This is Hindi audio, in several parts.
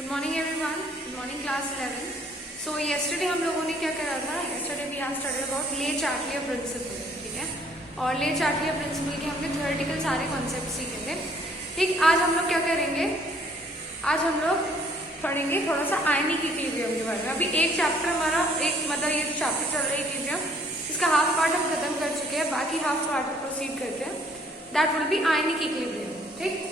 Good morning everyone, good morning class 11। So yesterday हम लोगों ने क्या करा था, yesterday we have studied about Le Chatelier principal, ठीक है। और ले चार्टियर प्रिंसिपल के हमने थ्योरेटिकल सारे कॉन्सेप्ट सीखे थे, ठीक। आज हम लोग क्या करेंगे, आज हम लोग पढ़ेंगे थोड़ा सा आयनिक इक्विलिब्रियम के बारे में। अभी एक चैप्टर हमारा मतलब ये चैप्टर चल रहा है इक्विलिब्रियम, इसका हाफ पार्ट हम खत्म कर चुके हैं, बाकी हाफ पार्ट प्रोसीड करते हैं। That will be ionic equilibrium, ठीक।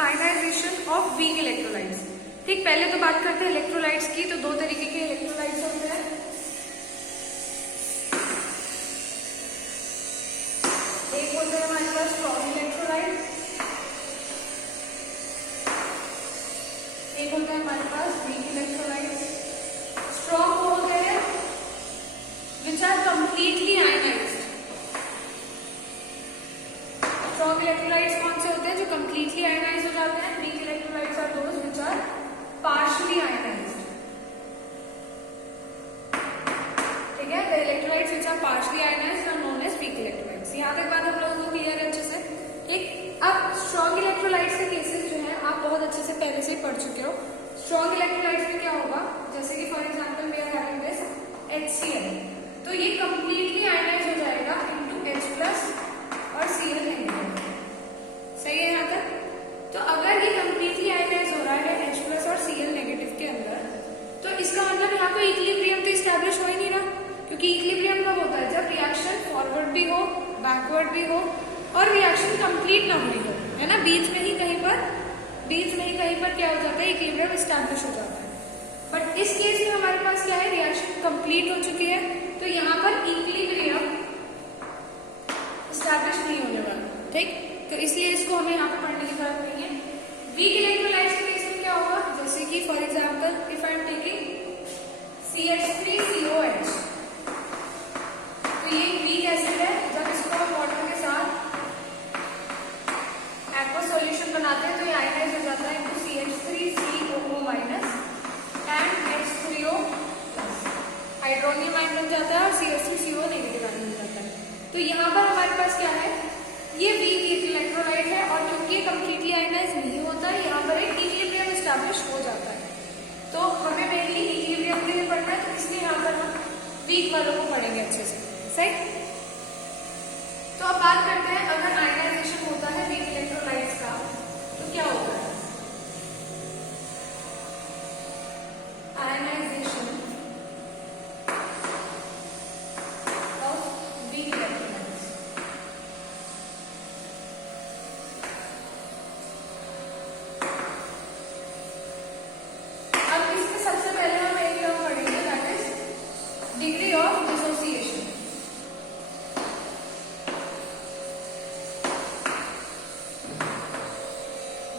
आयनाइजेशन ऑफ वीक इलेक्ट्रोलाइट्स, ठीक। पहले तो बात करते हैं इलेक्ट्रोलाइट्स की। तो दो तरीके के इलेक्ट्रोलाइट्स होते हैं, एक होते हैं हमारे पास स्ट्रॉन्ग इलेक्ट्रोलाइट, एक होता है हमारे पास वीक इलेक्ट्रोलाइट्स। स्ट्रॉन्ग होते हैं which are completely ionized. Strong electrolytes कौन से होते हैं, जो कंप्लीटली आयनाइज हो जाते हैं। Weak electrolytes are those which are partially ionized, ठीक है। The electrolytes which are partially ionized are known as weak electrolytes. यहाँ तक बात हम लोगों को क्लियर है अच्छे से, ठीक। अब स्ट्रॉन्ग इलेक्ट्रोलाइट्स के केसेस जो है आप बहुत अच्छे से पहले से ही पढ़ चुके हो। स्ट्रॉन्ग इलेक्ट्रोलाइट्स में क्या होगा, जैसे कि for example we are having this HCl, तो ये कंप्लीटली आयनाइज हो जाएगा इनटू H+ और Cl नेगेटिव, सही है यहाँ तक। तो अगर ये कंप्लीटली आयनाइज हो रहा है H+ और Cl नेगेटिव के अंदर, तो इसका मतलब यहाँ पे इक्विलिब्रियम तो स्टैब्लिश हो ही नहीं रहा, क्योंकि इक्विलिब्रियम कब होता है, जब रिएक्शन फॉरवर्ड भी हो, बैकवर्ड भी हो और रिएक्शन कंप्लीट ना हुई हो, है ना। बीच में ही कहीं पर क्या हो जाता है, इक्विलिब्रियम स्टैब्लिश हो जाता है। बट इस केस में हमारे पास क्या है, रिएक्शन कंप्लीट हो चुकी है, तो यहाँ पर इक्विलिब्रियम स्टैब्लिश नहीं होने वाला, ठीक। तो इसलिए इसको हमें यहाँ पे पढ़ने की जरूरत नहीं है। वीक इलेक्ट्रोलाइट्स के केस में क्या होगा, जैसे कि for example if I am taking CH3COH, तो ये वीक एसिड है। जब इसको हम वाटर के साथ एक्वस सॉल्यूशन बनाते हैं तो ये आयनाइज हो जाता है into CH3COO- and H3O+, hydronium ion बन जाता है और CH3CO नेगेटिव आयन बन जाता है। तो यहाँ पर हमारे पास क्या है, ये वीक इलेक्ट्रोलाइट है और क्योंकि ये कंप्लीटली आयनाइज नहीं होता है, यहाँ पर एक इक्विलिब्रियम एस्टैब्लिश हो जाता है। तो हमें मेनली इक्विलिब्रियम के लिए पढ़ना है, तो इसलिए यहाँ पर हम वीक वालों को पढ़ेंगे अच्छे से, सही। तो अब बात करते हैं, अगर आयनाइजेशन होता है वीक इलेक्ट्रोलाइट्स का तो क्या होता है। आयनाइजेशन ऑफ वीक इलेक्ट्रोलाइट्स, अब इसमें सबसे पहले हम एक टर्म पढ़ेंगे, that is degree of dissociation.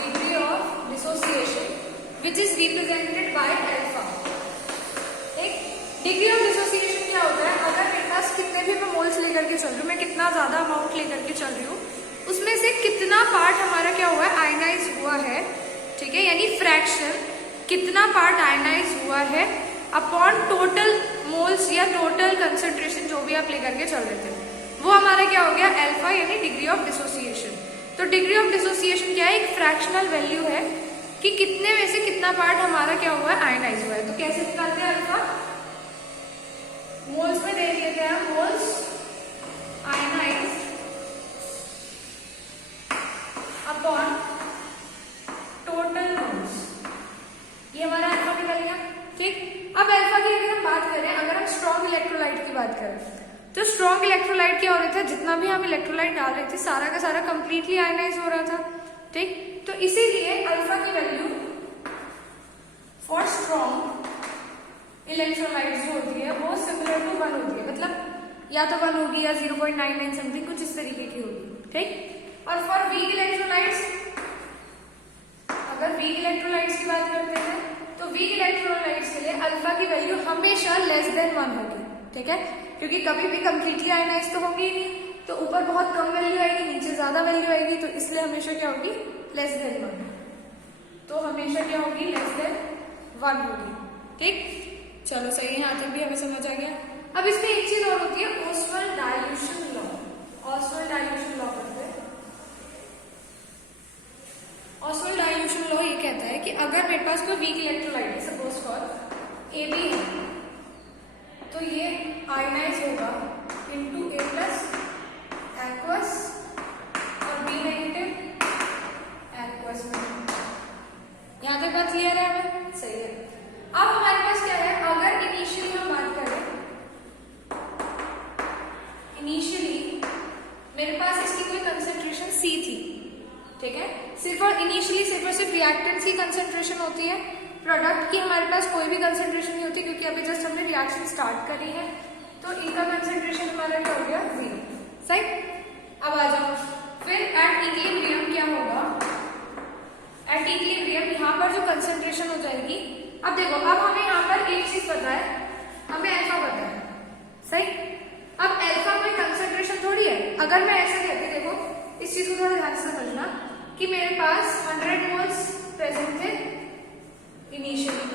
Degree of dissociation which is represented by alpha, एक डिग्री ऑफ डिसोसिएशन क्या होता है, अगर मेरे पास कितने भी मैं मोल्स लेकर के चल रही हूँ, मैं कितना ज्यादा अमाउंट लेकर के चल रही हूँ, उसमें से कितना पार्ट हमारा क्या हुआ है, आयनाइज हुआ है, ठीक है। यानी फ्रैक्शन कितना पार्ट आयनाइज हुआ है अपॉन टोटल मोल्स या टोटल कंसेंट्रेशन जो भी आप लेकर के चल रहे थे, वो हमारा क्या हो गया, अल्फा, यानी डिग्री ऑफ डिसोसिएशन। तो डिग्री ऑफ डिसोसिएशन क्या है, एक फ्रैक्शनल वैल्यू है कि कितने में से कितना पार्ट हमारा क्या हुआ है, आयनाइज हुआ है। तो कैसे निकालते हैं अल्फा, मोल्स में देख लेते हैं, moles ionize upon total moles, ये हमारा अल्फा निकल गया, ठीक। अब अल्फा की अगर हम बात करें, अगर हम स्ट्रॉन्ग इलेक्ट्रोलाइट की बात करें, तो स्ट्रॉन्ग इलेक्ट्रोलाइट क्या हो रहा था, जितना भी हम इलेक्ट्रोलाइट डाल रहे थे सारा का सारा कंप्लीटली आयनाइज हो रहा था, ठीक। तो इसीलिए अल्फा की वैल्यू फॉर स्ट्रॉन्ग इलेक्ट्रोलाइट जो होती है वो सिमिलर टू 1 होती है, मतलब या तो 1 होगी या 0.99 समथिंग कुछ इस तरीके की होगी, ठीक। और फॉर वीक इलेक्ट्रोलाइट्स, अगर वीक इलेक्ट्रोलाइट्स की बात करते हैं, तो वीक इलेक्ट्रोलाइट्स के लिए अल्फा की वैल्यू हमेशा लेस देन 1 होगी, ठीक है। क्योंकि कभी भी कंप्लीटली आयनाइज तो होगी ही नहीं, तो ऊपर बहुत कम वैल्यू आएगी, नीचे ज्यादा वैल्यू आएगी, तो इसलिए हमेशा क्या होगी, लेस देन 1। तो हमेशा क्या होगी, लेस देन 1 होगी, ठीक। चलो सही है, यहाँ तक भी हमें समझ आ गया। अब इसमें एक चीज और होती है, Oswald dilution law. Oswald dilution law करते हैं। ऑसवाल्ड डाइल्यूशन लॉ ये कहता है कि अगर मेरे पास कोई वीक इलेक्ट्रोलाइट है, सपोज फॉर AB है, तो ये आयनाइज होगा इनटू A प्लस एक्वस और B नेगेटिव एक्वस में। यहां तक बात क्लियर है हमें? सही है। अब हमारे पास क्या है, अगर इनिशियली हम बात करें, इनिशियली मेरे पास इसकी कोई कंसेंट्रेशन C थी, ठीक है, सिर्फ और इनिशियली सिर्फ और सिर्फ रिएक्टेंट्स की कंसेंट्रेशन होती है, प्रोडक्ट की हमारे पास कोई भी कंसेंट्रेशन नहीं होती, क्योंकि अभी जस्ट हमने रिएक्शन स्टार्ट करी है, तो इनका कंसेंट्रेशन हमारा क्या हो गया, 0। सही। अब आ जाओ, फिर एट इक्विलिब्रियम क्या होगा, एट इक्विलिब्रियम यहाँ पर जो कंसेंट्रेशन हो जाएगी, अब देखो, अब हमें यहाँ पर एक चीज पता है, हमें अल्फा पता है, सही। अब अल्फा कोई कंसेंट्रेशन थोड़ी है। अगर मैं ऐसा कहती, देखो इस चीज को थोड़ा ध्यान से समझना कि मेरे पास 100 मोल्स प्रेजेंट थे इनिशियली,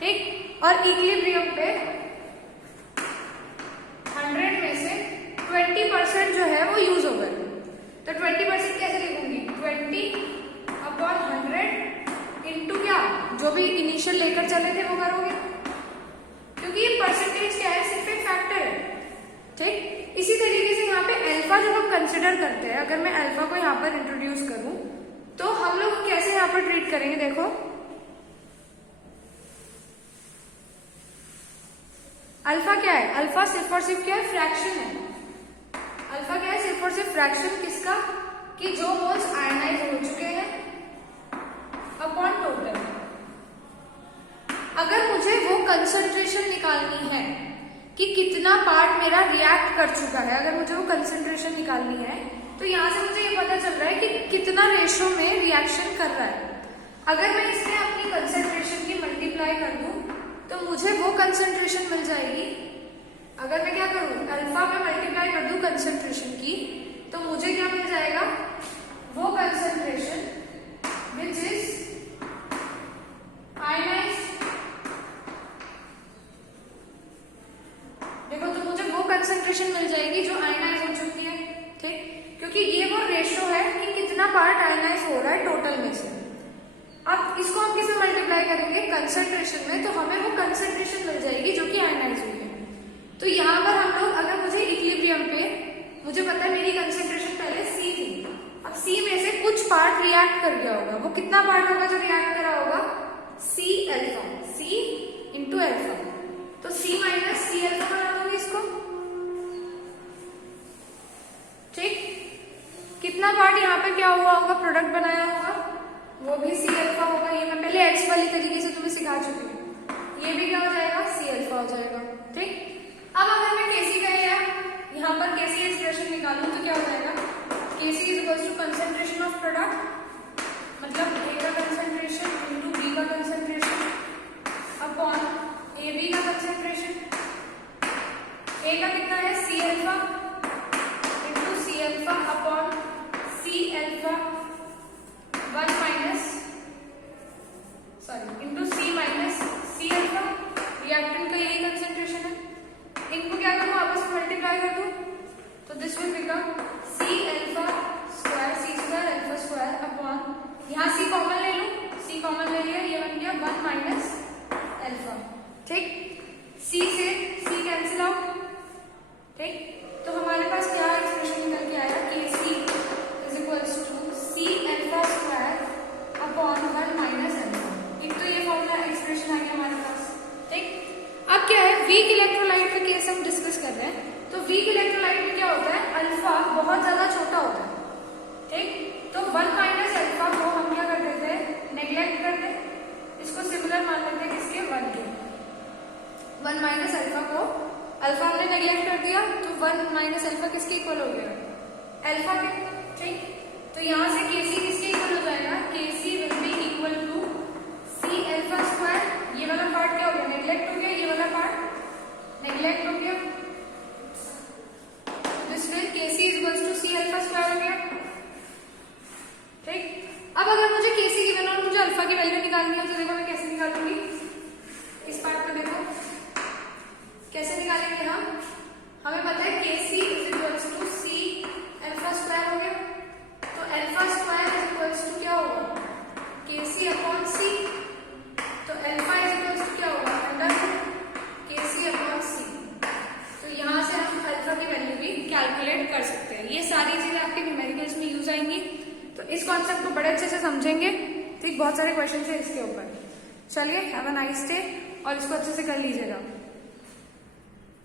ठीक, और इक्विलिब्रियम पे 100 में से 20% जो है वो यूज हो गए, तो 20% कैसे लिखूंगी, 20/100 इंटू क्या, जो भी इनिशियल लेकर चले थे वो करोगे, क्योंकि ये परसेंटेज क्या है, सिर्फ एक फैक्टर है, ठीक। इसी तरीके से यहाँ पे अल्फा जब हम कंसिडर करते हैं, अगर मैं अल्फा को यहाँ पर इंट्रोड्यूस करूं, तो हम लोग कैसे यहाँ पर ट्रीट करेंगे, देखो अल्फा क्या है, अल्फा सिर्फ और सिर्फ क्या है, फ्रैक्शन है। अल्फा क्या है, सिर्फ और सिर्फ फ्रैक्शन किसका, कि जो मोल्स आयनाइज हो चुके हैं अपॉन टोटल। अगर मुझे वो कंसंट्रेशन निकालनी है कि कितना पार्ट मेरा रिएक्ट कर चुका है, अगर मुझे वो कंसंट्रेशन निकालनी है, तो यहां से मुझे ये पता चल रहा है कि कितना रेशो में रिएक्शन कर रहा है। अगर मैं इसमें अपनी कंसंट्रेशन की मल्टीप्लाई कर दूं, तो मुझे वो कंसंट्रेशन मिल जाएगी। अगर मैं क्या करूं, अल्फा में मल्टीप्लाई कर दूं कंसंट्रेशन की, तो मुझे क्या मिल जाएगा, वो कंसंट्रेशन विच इज आयनाइज्ड। देखो, तो मुझे वो कंसंट्रेशन मिल जाएगी जो आयनाइज हो चुकी है, ठीक, क्योंकि ये वो रेशो है कि कितना पार्ट आयनाइज हो रहा है टोटल में से। अब इसको हम किसमें मल्टीप्लाई करेंगे, कंसंट्रेशन में, तो हमें वो कंसंट्रेशन मिल जाएगी जो कि आयनाइज हुई है। तो यहाँ पर हम लोग, अगर मुझे इक्विलिब्रियम पे, मुझे पता है मेरी कंसंट्रेशन पहले C थी, अब C में से कुछ पार्ट रिएक्ट कर गया होगा, वो कितना पार्ट होगा जो रिएक्ट करा होगा, C alpha, C into alpha, तो C माइनस C अल्फा बना दूंगी इसको, ठीक। कितना पार्ट यहाँ पे क्या हुआ होगा, प्रोडक्ट बनाया होगा, वो भी C अल्फा होगा। ये मैं पहले X वाली तरीके से तुम्हें सिखा चुकी हूँ, ये भी क्या हो जाएगा, C अल्फा हो जाएगा, ठीक। अब अगर मैं Kc का यहाँ पर Kc एक्सप्रेशन निकालूं, तो क्या हो जाएगा, Kc is equals to concentration of product, मतलब A का कंसंट्रेशन इंटू B का कंसंट्रेशन अपॉन AB का कंसंट्रेशन। A का कितना है, C alpha into C alpha upon C alpha 1 minus into C minus C alpha, reactant का यही कंसंट्रेशन है। इनको क्या करूं, आपस में मल्टीप्लाई कर दूं, तो this will become C alpha square, C square alpha square upon, यहाँ C कॉमन ले लूं, C कॉमन ले लिया, ये बन गया 1 माइनस अल्फा, ठीक। C से C कैंसिल आउट, ठीक। तो हमारे पास क्या एक्सप्रेशन निकल के आया, Kc is equals to C alpha square upon 1 minus alpha. एक तो ये फॉर्मूला एक्सप्रेशन आ गया हमारे पास, ठीक। अब क्या है, वीक इलेक्ट्रोलाइट का केस हम डिस्कस कर रहे हैं, तो वीक इलेक्ट्रोलाइट में क्या होता है, अल्फा बहुत ज्यादा छोटा होता है, ठीक। तो 1 माइनस अल्फा को हम क्या कर देते हैं, नेग्लेक्ट कर दें, इसको सिमिलर मान लेते हैं किसके, 1 के। 1 माइनस अल्फा को, अल्फा हमने नेग्लेक्ट कर दिया, तो 1 माइनस अल्फा किसके इक्वल हो गया, अल्फा के, ठीक। तो यहाँ से Kc किसके इक्वल हो जाएगा, Kc will be equal to C alpha square, ये वाला पार्ट क्या हो गया, नेग्लेक्ट हो गया, ये वाला पार्ट नेग्लेक्ट हो गया, this will Kc is equals to C alpha square हो गया, ठीक। अब अगर मुझे Kc गिवन और मुझे अल्फा की वैल्यू निकालनी है, तो देखो मैं कैसे निकालूंगी, इस पार्ट में देखो कैसे निकालेंगे हम? हमें पता है KC is equals to C alpha square हो गया, तो alpha square is equals to क्या होगा? KC अपॉन C, तो अल्फा इज इक्वल्स टू क्या होगा? Under KC upon C। तो यहाँ से हम अल्फा की वैल्यू भी कैलकुलेट कर सकते हैं। ये सारी चीजें आपके न्यूमेरिकल्स में यूज आएंगी, तो इस कॉन्सेप्ट को बड़े अच्छे से समझेंगे। ठीक, बहुत सारे क्वेश्चन है इसके ऊपर। चलिए, हैव अ नाइस डे, और इसको अच्छे से कर लीजिएगा।